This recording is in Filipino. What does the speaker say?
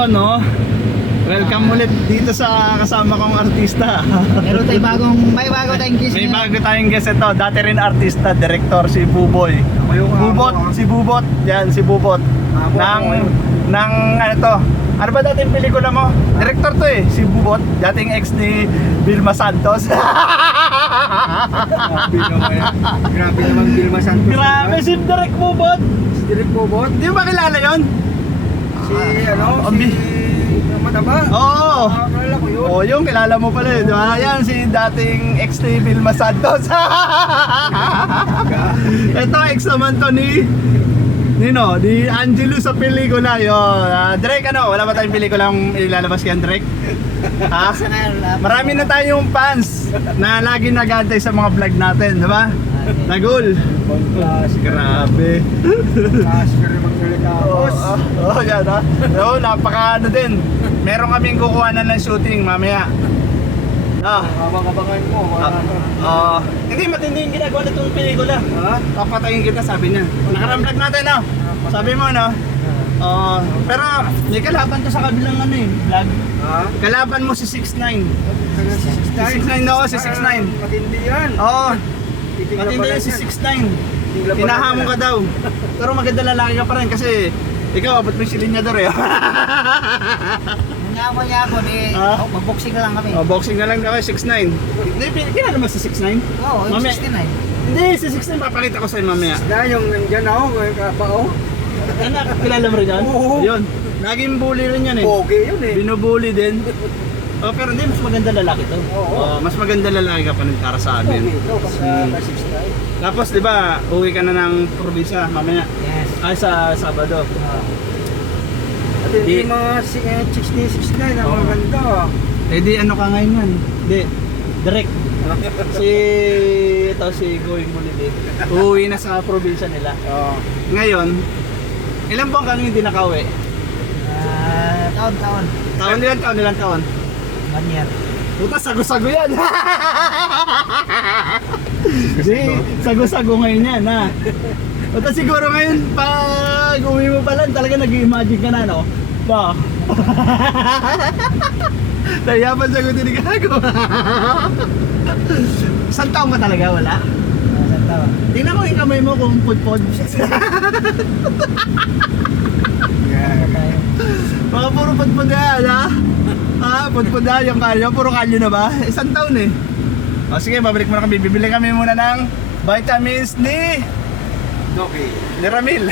Ayun, no? Welcome ulit dito sa kasama kong artista. Meron tayo may bago tayong guest. May bago tayong guest ito. Dati rin artista, director, si Buboy. Bubot, si Bubot. Yan, si Bubot. Nang ano to? Ano ba dating pelikula mo? Director to eh, si Bubot. Dating ex ni Vilma Santos. Grabe naman Vilma Santos. Grabe si Direk Bubot. Si Direk Bobot. Di mo ba kilala yun? Si mataba. Oo. Akala ko yun. Oh, yung kilala mo pala eh, di ba? Yan, si dating ex ni Vilma Santos. Ito, ex naman to ni Angelo sa pelikula. Yun. Drake, ano? Wala ba tayong pelikulang ilalabas kaya, Drake? Ha? Marami na tayong fans na lagi nag-aantay sa mga vlog natin, di ba? Nagul. Grabe. Klase rin magsalita. Oh, yan ha. So, napaka ano din. Meron kaming kukuhanan ng shooting mamaya. Abang-abangan mo. Hindi, matindi yung ginagawa nitong pelikula. Ha? Papatayin kita, sabi niya. Nakaramlag natin, no? Sabi mo, no? Pero may kalaban to sa kabilang ano eh, vlog. Ha? Kalaban mo si 6ix9ine. Si 6ix9ine, no? Si 6ix9ine. Matindi yan. Oo. Matindi yun si 6ix9ine. Hinahamon ka daw. Pero maganda lalaki ka pa rin kasi ikaw, abot mo yung silinyador eh. Niya ako, mag-boxing na lang kami. Boxing na lang daw kay 6ix9ine. Hindi, kilala mo si 6ix9ine? Oo, yung Mamaya. 69. Hindi, si 6ix9ine papakita ko sa'yo mamaya. Na yung nandyan ako, ngayon kapao. Anak, kilala mo rin yan? Oo. Yun. Naging bully rin yan eh. Pogi yun eh. Binubully din. Pero hindi, mas maganda lalaki to. Oo. Mas maganda lalaki ka pa rin para sa amin. Pogi ito, kasi 69. Tapos, di ba, uwi ka na ng probinsya mamaya. Yes. Ay, sa Sabado. At hindi Di- mga 69 ang maganda. Eh di, ano ka ngayon man? Di, direct. Si Going Holiday. Uwi na sa probinsya nila. Ngayon, ilan buwan kang hindi nakauwi? Taon. Taon. 1 year. Puta, sago-sago yan. Di, sago-sago ngayon yan, ha? Puta, siguro ngayon, pag uwi mo pa lang, talaga nag-imagine ka na, no? Ba? Nahiyapan sagutin ni Gago. Isang taon ka talaga, wala? Isang taon. Tingnan mo yung kamay mo kung pudpod. Mga puro pudpod yan, ha? Pudpod yan, yung kalyo, puro kalyo na ba? Isang taon eh. O sige, babalik muna kami. Bibili kami muna ng vitamins ni Doki. Ramil.